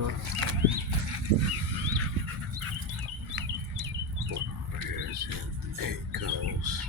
shoulder. Where's your ankles?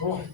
Oh.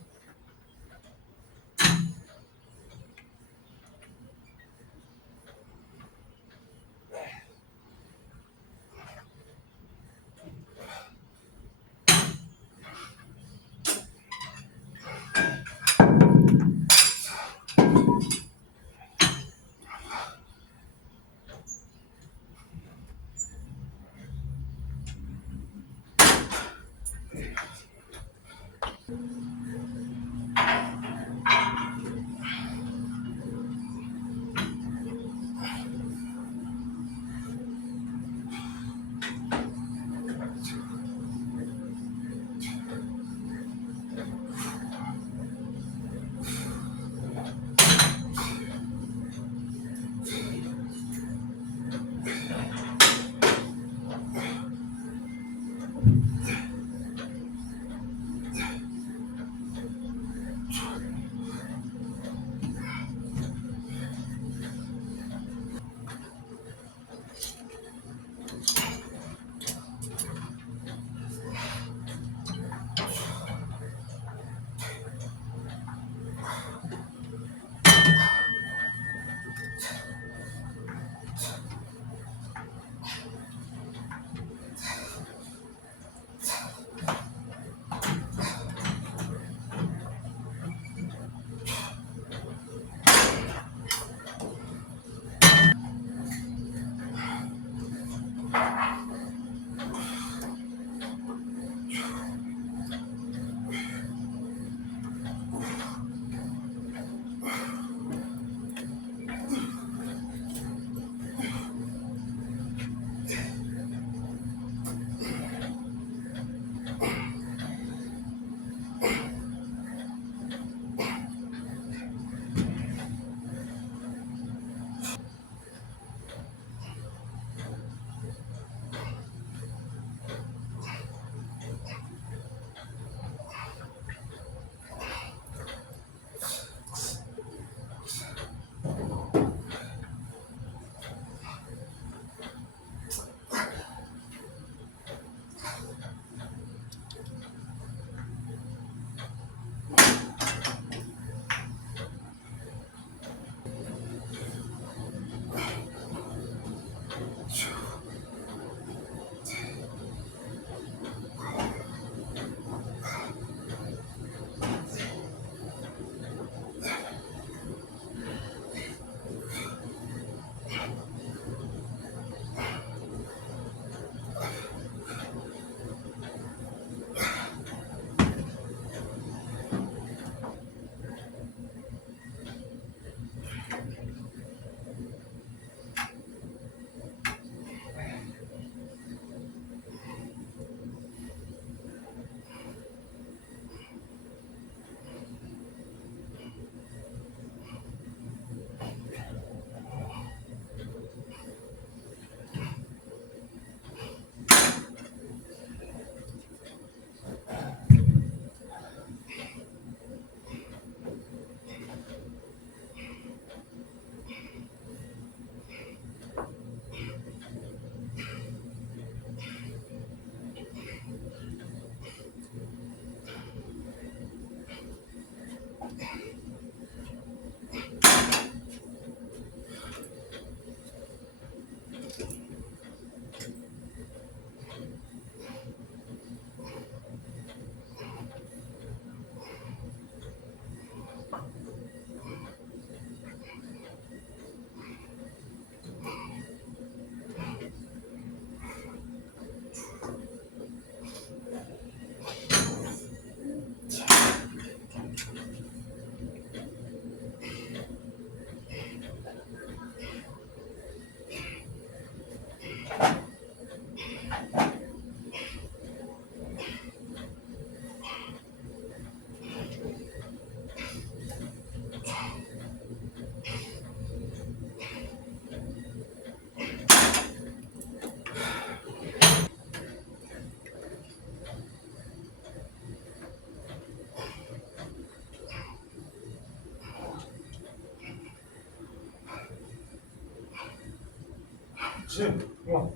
Two, one.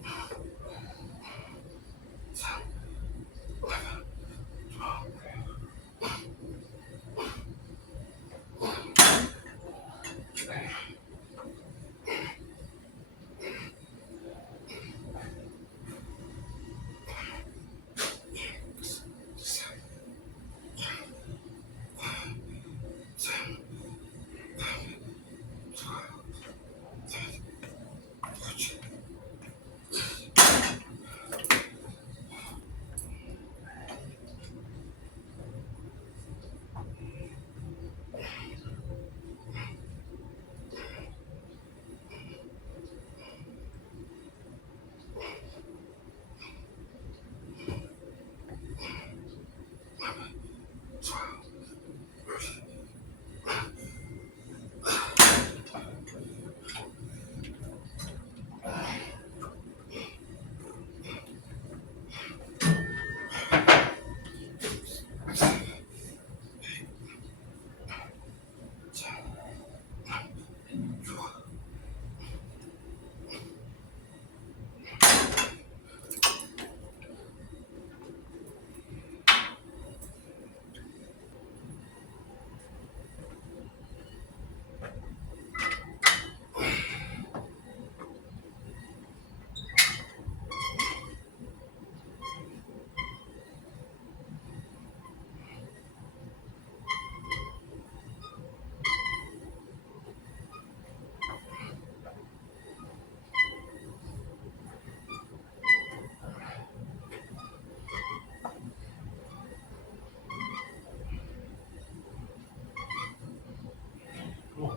You're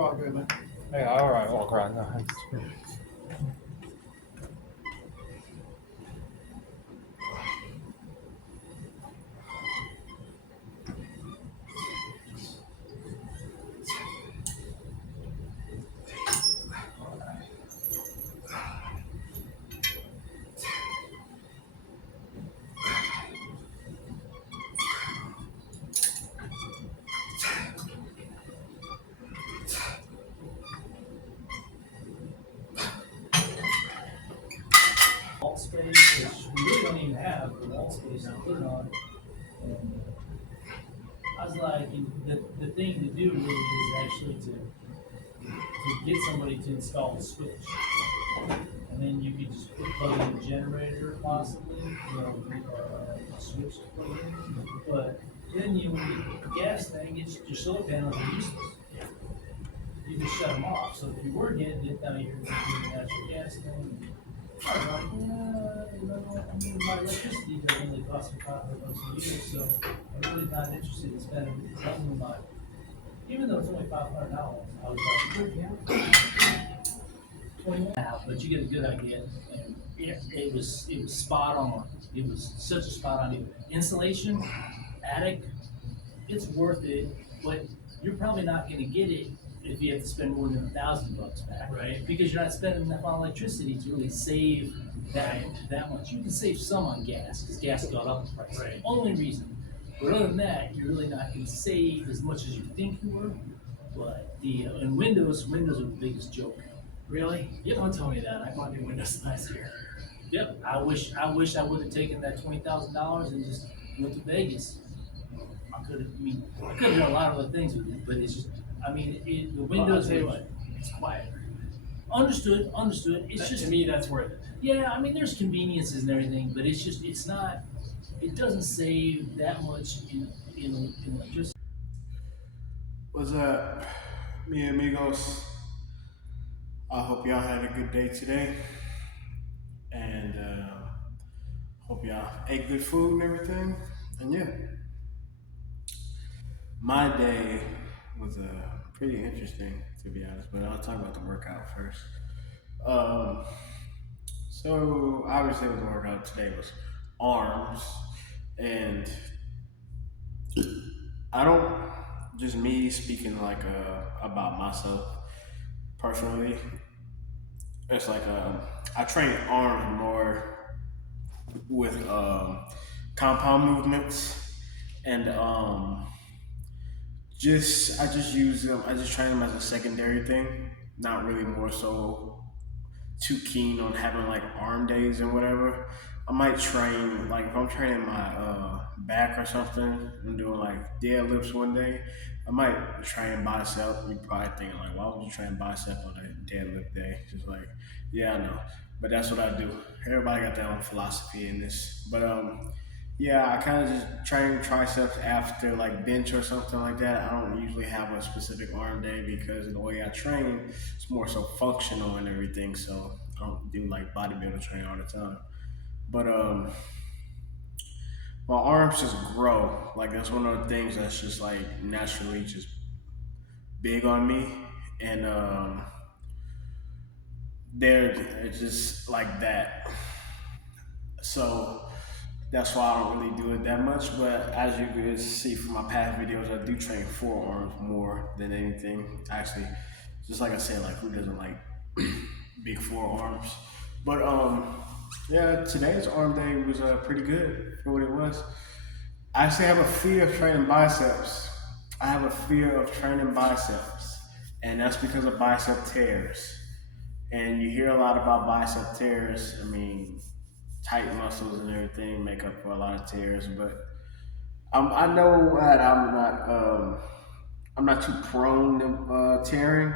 all good, man. Yeah, all right, walk around. No, wall space, which we really don't even have the wall space to put it on. And I was like, the thing to do really is actually to get somebody to install the switch. And then you could just plug in a generator possibly, a switch to plug in. But then you, when you get the gas thing, your solar panels are useless. You just shut them off. So if you were getting it down here, the natural gas thing, I was like, I mean, my electricity bill only cost me $500 a year, so I'm really not interested in spending money on my, even though it's only $500. I was like, 21 now, but you get a good idea. And it was spot on. It was such a spot on deal. Insulation, attic, it's worth it, but you're probably not going to get it if you have to spend more than $1,000 back, right? Because you're not spending enough on electricity to really save that much. You can save some on gas because gas got up in price. Right. Only reason. But other than that, you're really not going to save as much as you think you were. But and Windows are the biggest joke. Really? Yep. Don't tell me that. I bought new Windows last year. Yep. I wish I would have taken that $20,000 and just went to Vegas. I could have. I mean, I could have done a lot of other things with it, but it's just. I mean, the Windows. Well, what, it's quiet. Understood. It's just to me that's worth it. Yeah, I mean, there's conveniences and everything, but it's not. It doesn't save that much in electricity. What's up, mi amigos? I hope y'all had a good day today, and hope y'all ate good food and everything. And yeah, my day was pretty interesting to be honest. But I'll talk about the workout first. Um, so obviously the workout today was arms, and I don't just me speaking like about myself personally. It's like I train arms more with compound movements, and just I just use them. I just train them as a secondary thing, not really more so too keen on having like arm days and whatever. I might train like if I'm training my back or something. I'm doing like deadlifts one day. I might train bicep. You're probably thinking like, why would you train bicep on a deadlift day? Just like, yeah, I know, but that's what I do. Everybody got their own philosophy in this, but yeah, I kind of just train triceps after like bench or something like that. I don't usually have a specific arm day because the way I train, it's more so functional and everything. So I don't do like bodybuilding training all the time. But my arms just grow. Like that's one of the things that's just like naturally just big on me, and they're just like that. So that's why I don't really do it that much. But as you can see from my past videos, I do train forearms more than anything. Actually, just like I said, like who doesn't like big forearms? But yeah, today's arm day was pretty good for what it was. I actually have a fear of training biceps. I have a fear of training biceps, and that's because of bicep tears. And you hear a lot about bicep tears. I mean, tight muscles and everything make up for a lot of tears, but I know that I'm not too prone to tearing.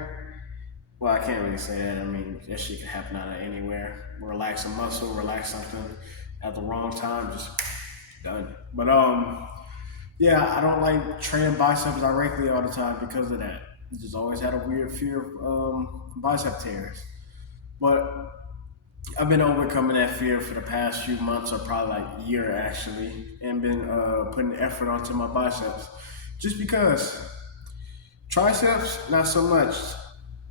Well, I can't really say that. I mean, that shit can happen out of anywhere. Relax a muscle, relax something at the wrong time, just done. But Yeah, I don't like training biceps directly all the time because of that. Just always had a weird fear of bicep tears. But I've been overcoming that fear for the past few months, or probably like year actually, and been putting effort onto my biceps. Just because triceps, not so much.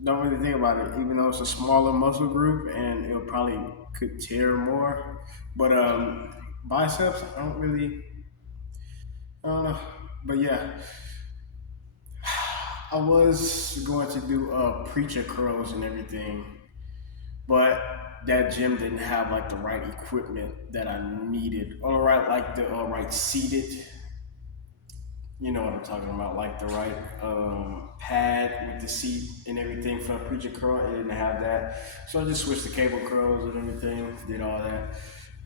Don't really think about it, even though it's a smaller muscle group and it probably could tear more. But biceps, I don't know. But yeah, I was going to do preacher curls and everything, but that gym didn't have like the right equipment that I needed, or right like the right seated. You know what I'm talking about, like the right pad with the seat and everything for a preacher curl. It didn't have that, so I just switched to cable curls and everything. Did all that,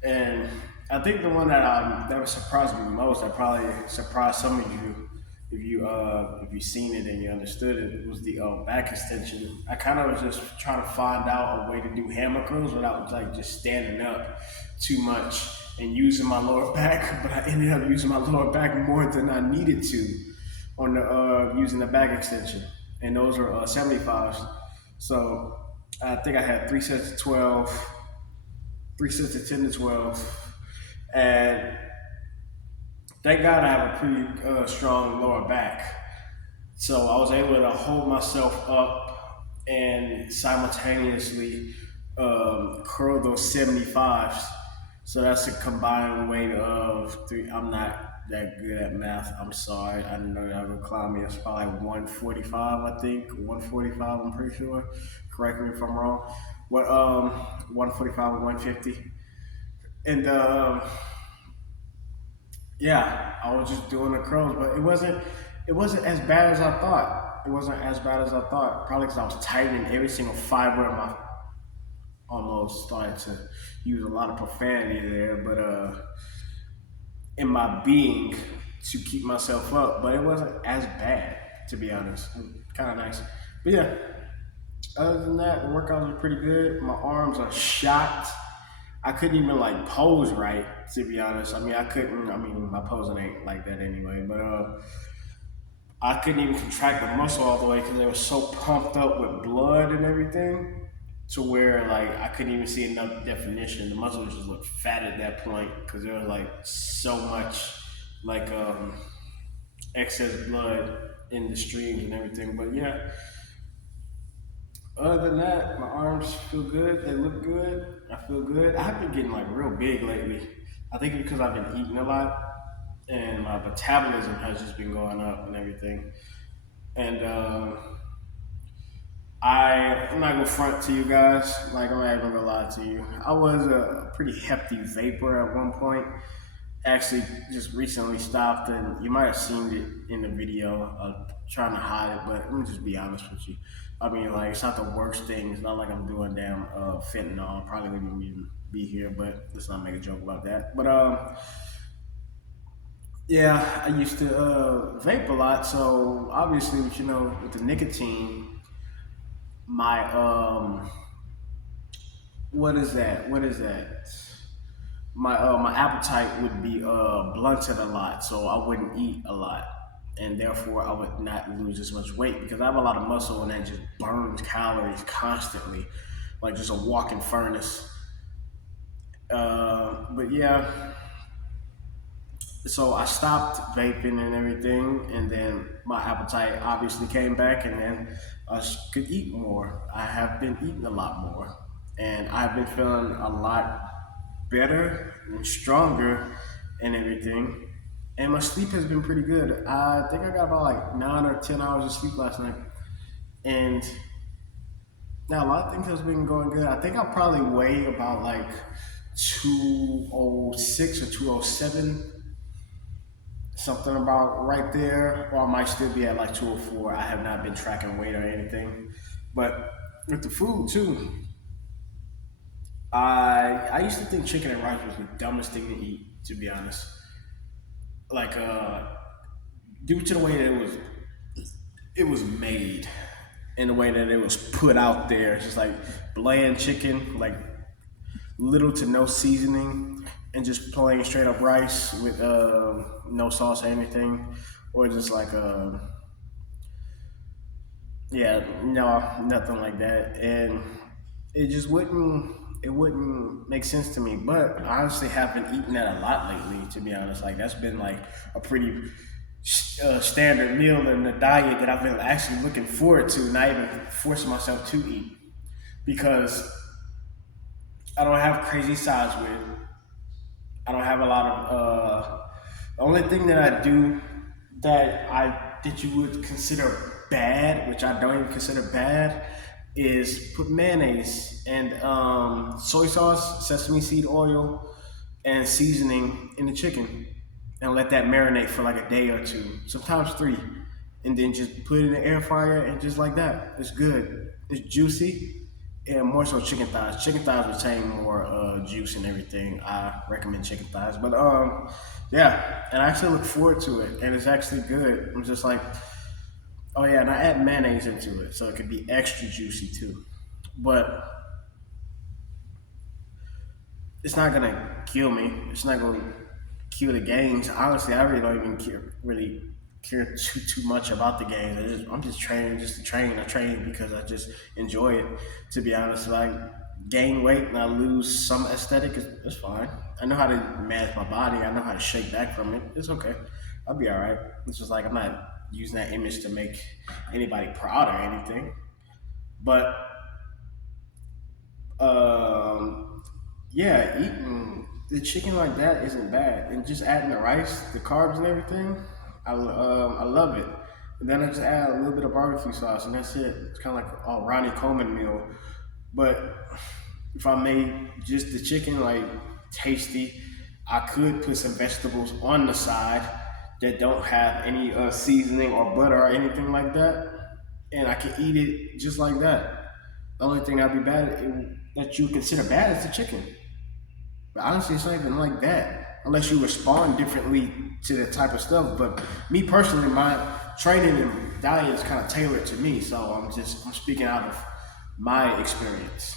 and I think the one that surprised me most, I probably surprised some of you if you seen it and you understood it, was the back extension. I kind of was just trying to find out a way to do hammer curls without like just standing up too much and using my lower back, but I ended up using my lower back more than I needed to on the using the back extension, and those are 75s. So I think I had 3 sets of 12, 3 sets of 10 to 12, and thank God I have a pretty strong lower back. So I was able to hold myself up and simultaneously curl those 75s. So that's a combined weight of three. I'm not that good at math. I'm sorry. I know that would climb me. It's probably 145, I think. 145, I'm pretty sure. Correct me if I'm wrong. What 145 or 150. And yeah, I was just doing the curls, but it wasn't as bad as I thought. It wasn't as bad as I thought. Probably because I was tightening every single fiber of my. Almost started to use a lot of profanity there, but in my being to keep myself up, but it wasn't as bad to be honest. Kind of nice, but yeah. Other than that, the workouts are pretty good. My arms are shot. I couldn't even like pose right, to be honest. I mean, I couldn't. I mean, my posing ain't like that anyway. But I couldn't even contract the muscle all the way because they were so pumped up with blood and everything, to where like I couldn't even see enough definition. The muscle just looked fat at that point because there was like so much like excess blood in the streams and everything. But yeah, other than that, my arms feel good. They look good. I feel good. I've been getting like real big lately. I think because I've been eating a lot and my metabolism has just been going up and everything. And I'm not gonna front to you guys. Like I'm not even gonna lie to you. I was a pretty hefty vapor at one point. Actually, just recently stopped, and you might have seen it in the video. Trying to hide it, but let me just be honest with you. I mean, like it's not the worst thing. It's not like I'm doing damn fentanyl. I probably wouldn't even be here, but let's not make a joke about that. But yeah, I used to vape a lot, so obviously, with the nicotine, my what is that? What is that? My appetite would be blunted a lot, so I wouldn't eat a lot, and therefore I would not lose as much weight because I have a lot of muscle and that just burns calories constantly, like just a walking furnace. But yeah, so I stopped vaping and everything, and then my appetite obviously came back, and then could eat more. I have been eating a lot more, and I've been feeling a lot better and stronger and everything. And my sleep has been pretty good. I think I got about like 9 or 10 hours of sleep last night, and now a lot of things has been going good. I think I'll probably weigh about like 206 or 207, something about right there, or I might still be at like 204. I have not been tracking weight or anything, but with the food too, I used to think chicken and rice was the dumbest thing to eat. To be honest, like due to the way that it was made, and the way that it was put out there, it's just like bland chicken, like little to no seasoning. and just plain straight up rice with no sauce or anything, or just like yeah, no, nothing like that, and it wouldn't make sense to me. But I honestly haven't eaten that a lot lately, to be honest. Like that's been like a pretty standard meal in the diet that I've been actually looking forward to, not even forcing myself to eat because I don't have crazy size with. I don't have a lot of. The only thing that I do that you would consider bad, which I don't even consider bad, is put mayonnaise and soy sauce, sesame seed oil, and seasoning in the chicken, and let that marinate for like a day or two, sometimes three, and then just put it in the air fryer and just like that. It's good. It's juicy, and more so chicken thighs. Chicken thighs retain more juice and everything. I recommend chicken thighs, but yeah, and I actually look forward to it, and it's actually good. I'm just like, oh yeah, and I add mayonnaise into it, so it could be extra juicy too. But it's not gonna kill me. It's not gonna kill the gains. Honestly, I really don't even care too much about the gains. I'm just training just to train. I train because I just enjoy it. To be honest, like gain weight and I lose some aesthetic, it's fine. I know how to manage my body. I know how to shake back from it. It's okay. I'll be all right. It's just like I'm not using that image to make anybody proud or anything. But um, yeah, eating the chicken like that isn't bad, and just adding the rice, the carbs, and everything. I love it. And then I just add a little bit of barbecue sauce, and that's it. It's kind of like a Ronnie Coleman meal. But if I made just the chicken like tasty, I could put some vegetables on the side that don't have any seasoning or butter or anything like that, and I can eat it just like that. The only thing that'd be bad that you consider bad is the chicken. But honestly, it's not even like that unless you respond differently to the type of stuff. But me personally, my training and diet is kind of tailored to me, so I'm speaking out of my experience.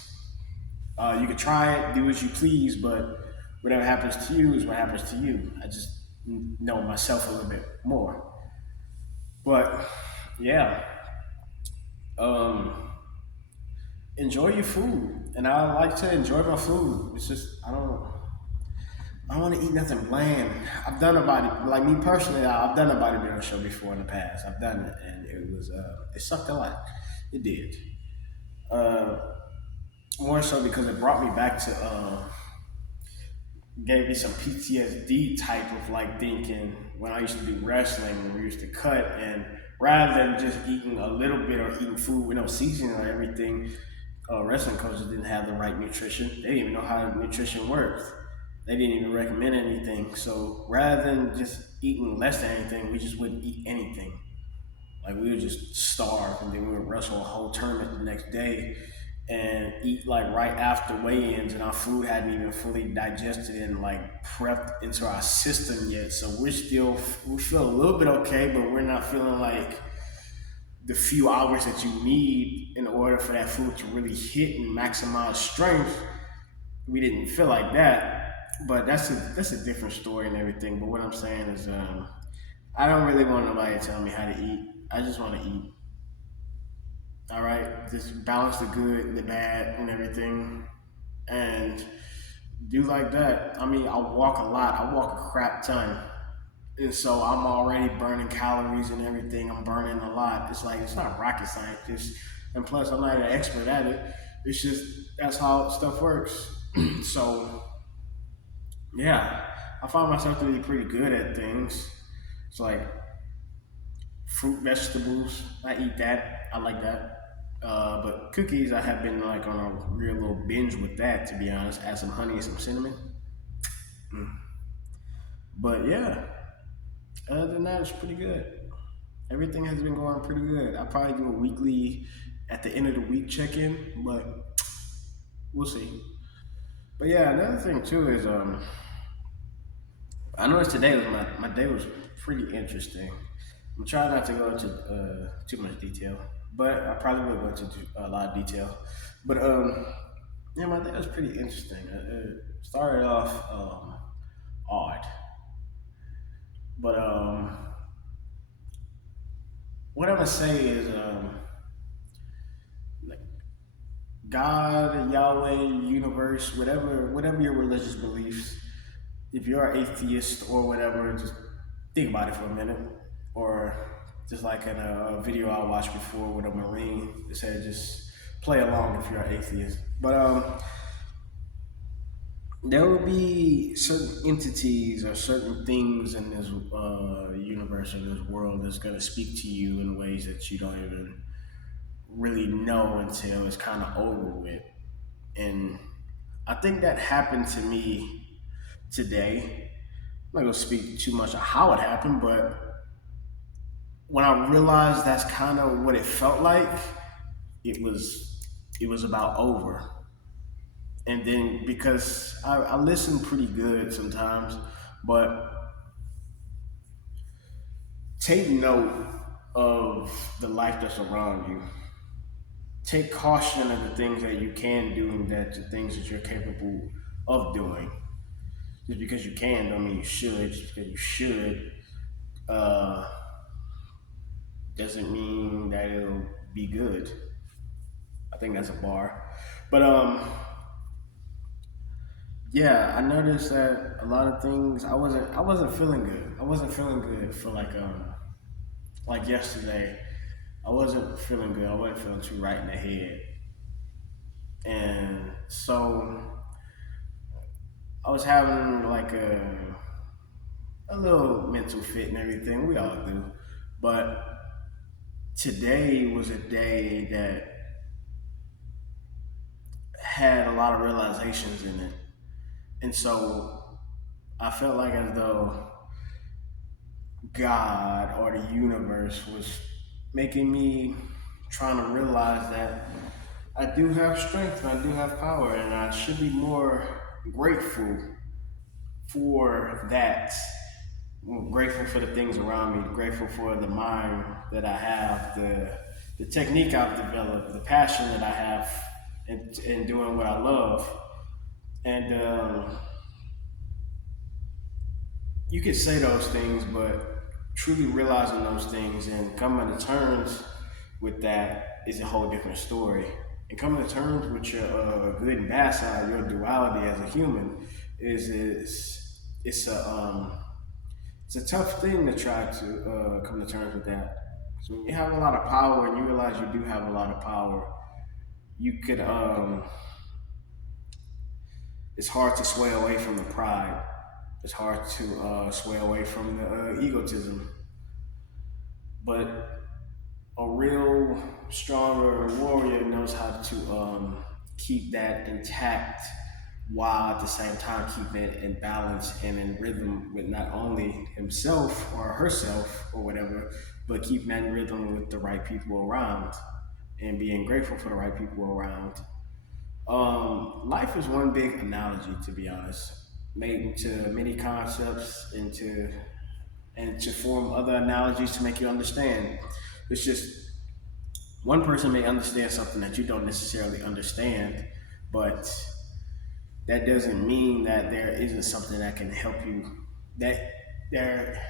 You can try it, do as you please, but whatever happens to you is what happens to you. I just know myself a little bit more. But yeah, um, enjoy your food, and I like to enjoy my food. It's just I don't want to eat nothing bland. I've done a body like me personally. I've done a bodybuilding show before in the past. I've done it, and it sucked a lot. It did. Uh, More so because it brought me back to gave me some PTSD type of like thinking when I used to do wrestling when we used to cut, and rather than just eating a little bit or eating food with no seasoning or everything, wrestling coaches didn't have the right nutrition. They didn't even know how nutrition worked. They didn't even recommend anything. So rather than just eating less than anything, we just wouldn't eat anything. Like we would just starve, and then we would wrestle a whole tournament the next day and eat like right after weigh-ins, and our food hadn't even fully digested and like prepped into our system yet. So we feel a little bit okay, but we're not feeling like the few hours that you need in order for that food to really hit and maximize strength. We didn't feel like that, but that's a different story and everything. But what I'm saying is, I don't really want nobody to tell me how to eat. I just want to eat. All right, just balance the good and the bad and everything, and do like that. I mean, I walk a lot. I walk a crap ton, and so I'm already burning calories and everything. I'm burning a lot. It's like it's not rocket science, and plus I'm not an expert at it. It's just that's how stuff works. So yeah, I find myself to be pretty good at things. It's like fruit, vegetables. I eat that. I like that. But cookies, I have been like on a real little binge with that. To be honest, add some honey and some cinnamon. But yeah, other than that, it's pretty good. Everything has been going pretty good. I probably do a weekly at the end of the week check in, but we'll see. But yeah, another thing too is I noticed today was my day was pretty interesting. I'm trying not to go into too much detail, but I probably will go into a lot of detail. But yeah, my day was pretty interesting. It started off. odd. But what I'm gonna say is, like God, Yahweh, universe, whatever your religious beliefs. If you're an atheist or whatever, just think about it for a minute. Or just like in a video I watched before with a Marine that said, just play along if you're an atheist. But there will be certain entities or certain things in this universe, in this world, that's going to speak to you in ways that you don't even really know until it's kind of over with. And I think that happened to me today. I'm not going to speak too much on how it happened, but when I realized that's kind of what it felt like, it was it was about over. And then because I listen pretty good sometimes, but take note of the life that's around you. Take caution of the things that you can do and that the things that you're capable of doing. Just because you can don't mean you should. Just because you should uh, doesn't mean that it'll be good. I think that's a bar. But yeah, I noticed that a lot of things I wasn't feeling good. I wasn't feeling good for like yesterday. I wasn't feeling good. I wasn't feeling too right in the head. And so I was having like a little mental fit and everything. We all do. But today was a day that had a lot of realizations in it. And so I felt like as though God or the universe was making me trying to realize that I do have strength and I do have power, and I should be more grateful for that. I'm grateful for the things around me, grateful for the mind that I have, the technique I've developed, the passion that I have in doing what I love. And you could say those things, but truly realizing those things and coming to terms with that is a whole different story. And coming to terms with your good and bad side, your duality as a human, is it's a it's a tough thing to try to come to terms with that. So when you have a lot of power and you realize you do have a lot of power, you could it's hard to sway away from the pride. It's hard to sway away from the egotism. But a real stronger warrior knows how to keep that intact while at the same time keeping it in balance and in rhythm with not only himself or herself or whatever, but keeping that in rhythm with the right people around and being grateful for the right people around. Life is one big analogy, to be honest, made into many concepts, into and to form other analogies to make you understand. It's just one person may understand something that you don't necessarily understand, but that doesn't mean that there isn't something that can help you. That there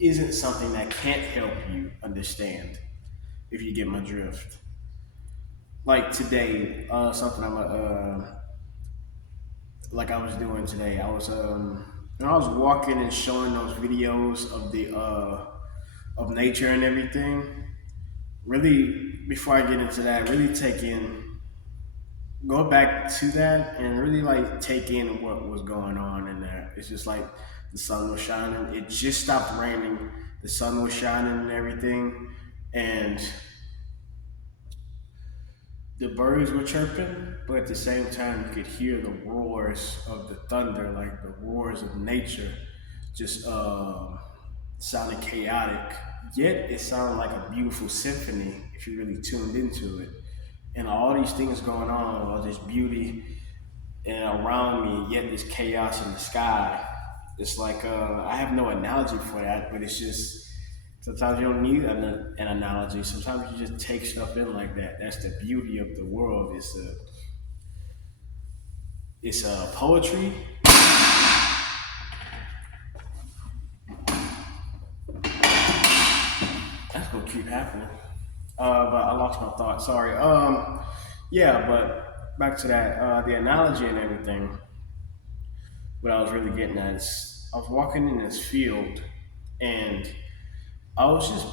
isn't something that can't help you understand. If you get my drift. Like today, something like I was doing today. I was walking and showing those videos of the of nature and everything. Really, before I get into that, really take in, go back to that, and really like take in what was going on in there. It's just like the sun was shining. It just stopped raining. The sun was shining and everything, and the birds were chirping, but at the same time, you could hear the roars of the thunder, like the roars of nature, just sounded chaotic. Yet it sounded like a beautiful symphony if you really tuned into it. And all these things going on, all this beauty and around me, yet this chaos in the sky. It's like I have no analogy for that, but it's just sometimes you don't need an analogy. Sometimes you just take stuff in like that. That's the beauty of the world. It's poetry, that's gonna keep happening. But I lost my thought. Sorry. Yeah, but back to that. The analogy and everything. What I was really getting at is, I was walking in this field, and I was just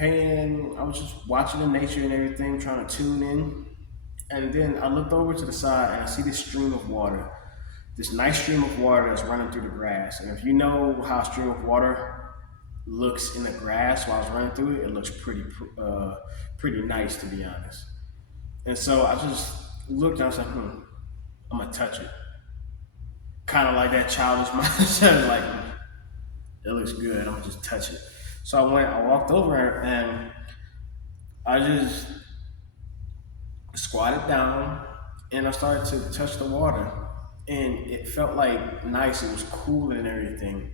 I was just watching the nature and everything, trying to tune in. And then I looked over to the side, and I see this stream of water, this nice stream of water that's running through the grass. And if you know how a stream of water looks in the grass while it's running through it, it looks pretty nice, to be honest. And so I just looked, and I was like, I'm gonna touch it. Kind of like that childish mindset, like, it looks good, I'm gonna just touch it. So I walked over, and I just squatted down, and I started to touch the water. And it felt like nice, it was cool and everything.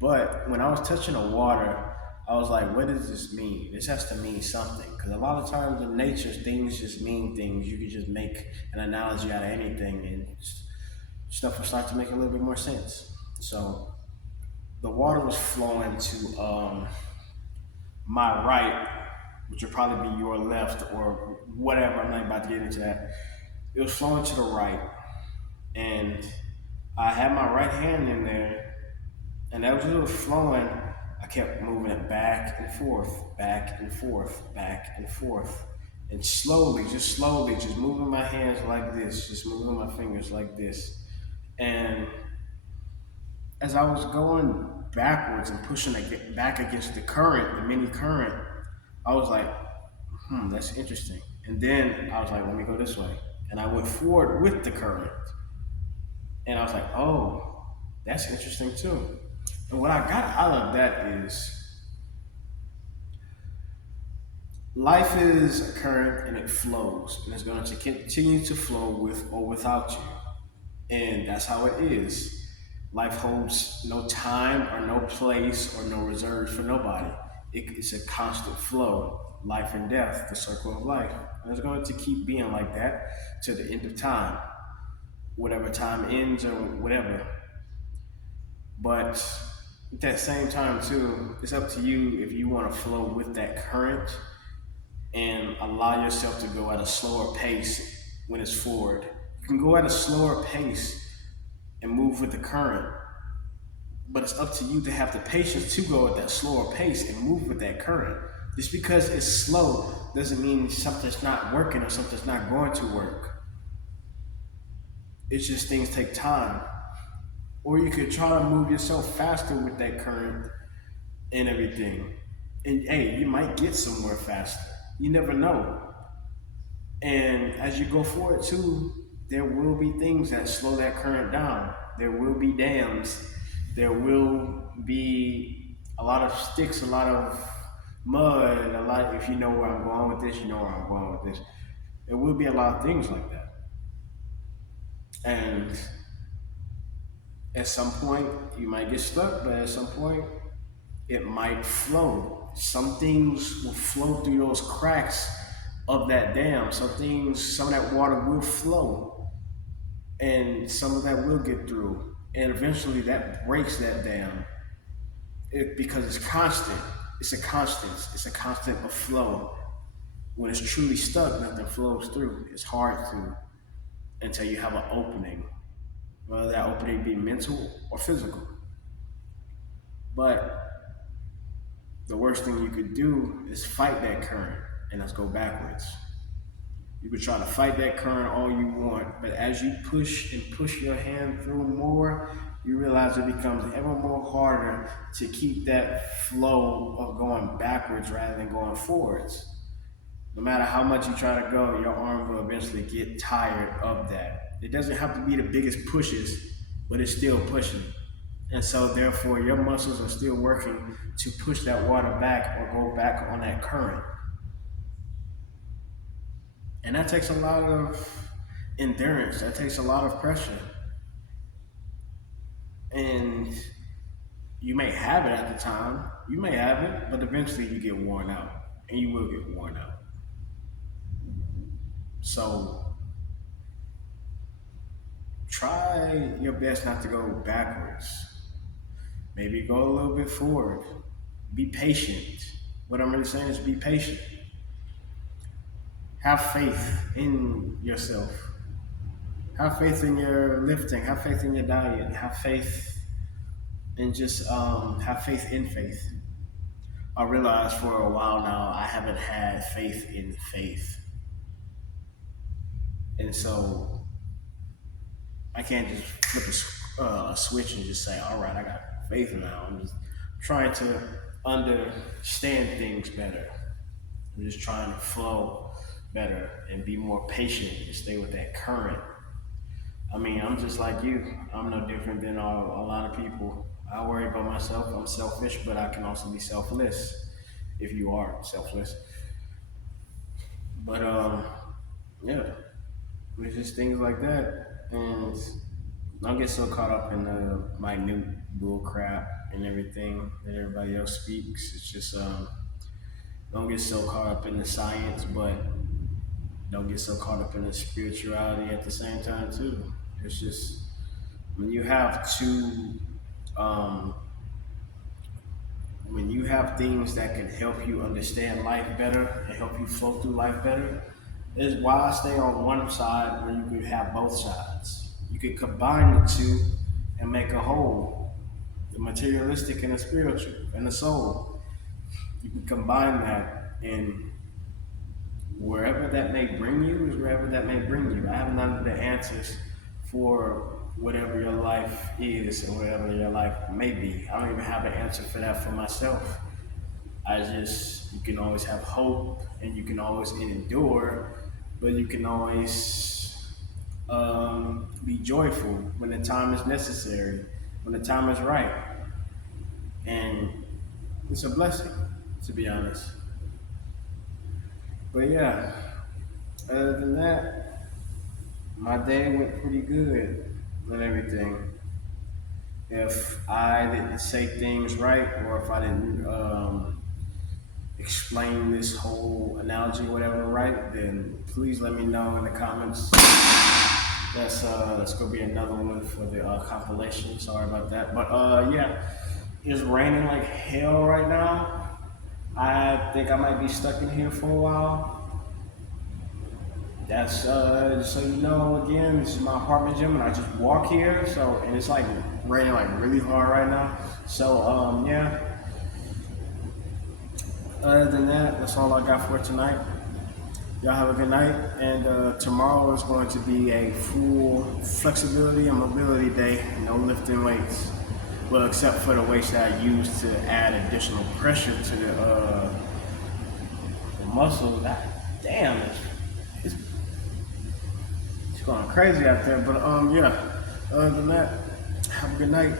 But when I was touching the water, I was like, what does this mean? This has to mean something. Because a lot of times in nature, things just mean things. You could just make an analogy out of anything, and stuff will start to make a little bit more sense. So the water was flowing to my right, which would probably be your left or whatever. I'm not about to get into that. It was flowing to the right, and I had my right hand in there, and as it was flowing, I kept moving it back and forth, back and forth, back and forth. And slowly, just moving my hands like this, just moving my fingers like this. And as I was going backwards and pushing it back against the current, the mini current, I was like, that's interesting. And then I was like, let me go this way. And I went forward with the current. And I was like, oh, that's interesting too. And what I got out of that is, life is a current and it flows, and it's going to continue to flow with or without you. And that's how it is. Life holds no time or no place or no reserves for nobody. It's a constant flow, life and death, the circle of life. And it's going to keep being like that to the end of time, whatever time ends or whatever. But at that same time, too, it's up to you if you want to flow with that current and allow yourself to go at a slower pace when it's forward. You can go at a slower pace and move with the current, but it's up to you to have the patience to go at that slower pace and move with that current. Just because it's slow doesn't mean something's not working or something's not going to work. It's just things take time. Or you could try to move yourself faster with that current and everything. And hey, you might get somewhere faster. You never know. And as you go forward too, there will be things that slow that current down. There will be dams. There will be a lot of sticks, a lot of mud, a lot. If you know where I'm going with this, you know where I'm going with this. There will be a lot of things like that. And at some point, you might get stuck, but at some point, it might flow. Some things will flow through those cracks of that dam. Some of that water will flow, and some of that will get through. And eventually, that breaks that dam. Because it's constant. It's a constant. It's a constant of flow. When it's truly stuck, nothing flows through. It's hard to until you have an opening, whether that opening be mental or physical. But the worst thing you could do is fight that current, and let's go backwards. You could try to fight that current all you want, but as you push and push your hand through more, you realize it becomes ever more harder to keep that flow of going backwards rather than going forwards. No matter how much you try to go, your arm will eventually get tired of that. It doesn't have to be the biggest pushes, but it's still pushing. And so therefore your muscles are still working to push that water back or go back on that current. And that takes a lot of endurance. That takes a lot of pressure. And you may have it at the time. You may have it, but eventually you get worn out. And you will get worn out. So try your best not to go backwards. Maybe go a little bit forward. Be patient. What I'm really saying is be patient. Have faith in yourself. Have faith in your lifting. Have faith in your diet. Have faith and just have faith in faith. I realized for a while now I haven't had faith in faith, and so I can't just flip a switch and just say, "All right, I got faith now." I'm just trying to understand things better. I'm just trying to flow better and be more patient and stay with that current. I mean, I'm just like you. I'm no different than a lot of people. I worry about myself. I'm selfish, but I can also be selfless if you are selfless. But yeah, it's just things like that, and don't get so caught up in the minute bull crap and everything that everybody else speaks. It's just don't get so caught up in the science, but don't get so caught up in the spirituality at the same time too. It's just when you have two um, when you have things that can help you understand life better and help you flow through life better, is why I stay on one side where you could have both sides. You could combine the two and make a whole, the materialistic and the spiritual and the soul. You can combine that, and wherever that may bring you is wherever that may bring you. I have none of the answers for whatever your life is and whatever your life may be. I don't even have an answer for that for myself. You can always have hope and you can always endure, but you can always be joyful when the time is necessary, when the time is right. And it's a blessing, to be honest. But yeah, other than that, my day went pretty good and everything. If I didn't say things right or if I didn't explain this whole analogy, whatever, right, then please let me know in the comments. That's gonna be another one for the compilation. Sorry about that, but yeah, it's raining like hell right now. I think I might be stuck in here for a while. That's just so you know. Again, this is my apartment gym, and I just walk here. So, and it's like raining like really hard right now. So, yeah. Other than that, that's all I got for tonight. Y'all have a good night, and tomorrow is going to be a full flexibility and mobility day. No lifting weights, well, except for the weights that I use to add additional pressure to the muscle. That damn, it's it's going crazy out there. But yeah. Other than that, have a good night.